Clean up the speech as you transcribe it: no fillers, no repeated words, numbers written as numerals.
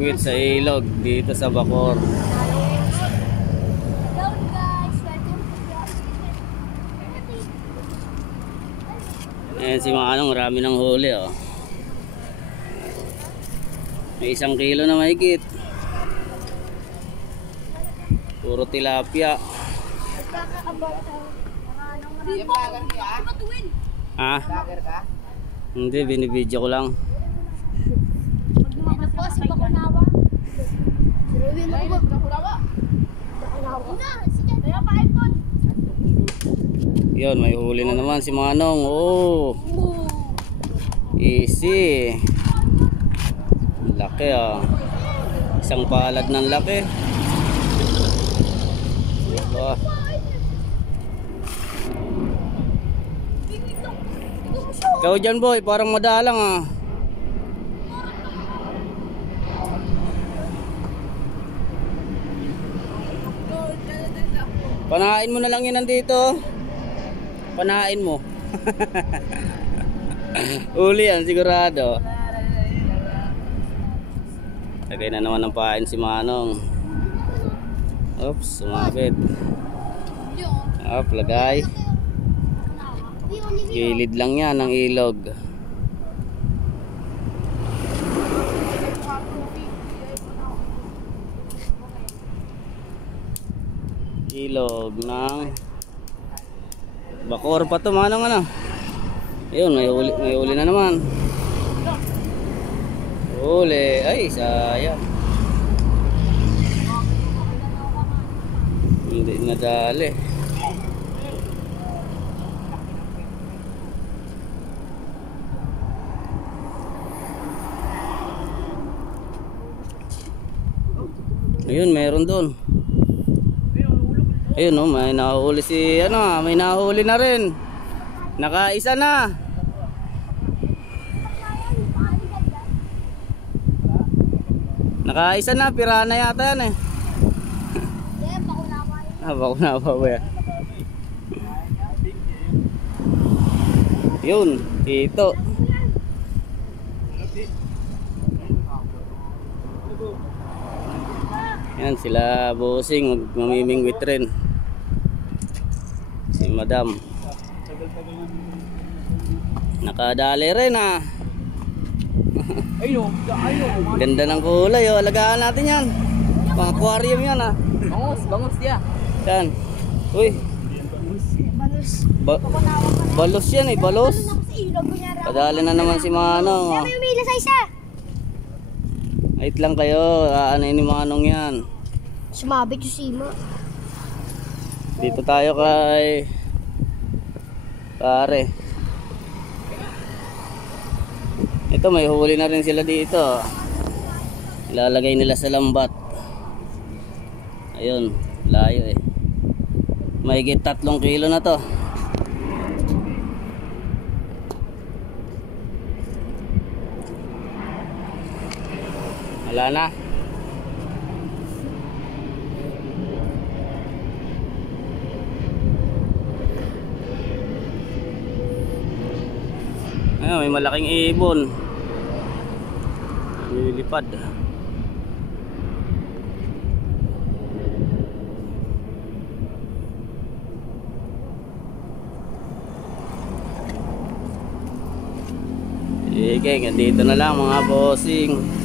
mamimingwit sa ilog dito sa Bacoor. Ayan si Manong, marami ng huli oh. May 1 kilo na mahigit. Puro tilapia. Ha? Hindi, binibidyo ko lang. Yun, may huli na naman si Manong. Oh, easy. Laki ah. Isang palad ng laki. Diba? Ikaw dyan boy, parang madalang ah. Panain mo na lang yun nandito. Panain mo. Uli yan sigurado. Lagay na naman ng pain si Manong. Oops, sumabit. Up, lagay. Gilid lang yan ng ilog. Ilog ng Bacoor pa to Manong ano. Ayun, may uli na naman. Uli, ay sayang. Hindi nadali. Ayun, meron doon. Ayun oh, may nahuli si ano, may nahuli na rin. Nakaisa na. Nakaisa na, pirana yata yan eh. Bakunawa ba yan? Yun, ito. Yan sila bossing, mamimingwit rin. Si Madam. Nakadali rin ah. Ganda ng kulay oh. Alagaan natin yan. Pang aquarium yan ah. Bangus dia. Yan. Uy. Balos yan eh, balos. Padali na naman si Manong oh. Wait lang kayo, aanay ni Manong yan. Sumabit yung sima. Dito tayo kay pare. Ito may huli na rin sila dito. Ilalagay nila sa lambat. Ayun, layo eh. Mahigit 3 kilo na to. Wala na. Ayun, may malaking ibon. Lilipad. Sige, dito na lang mga bossing.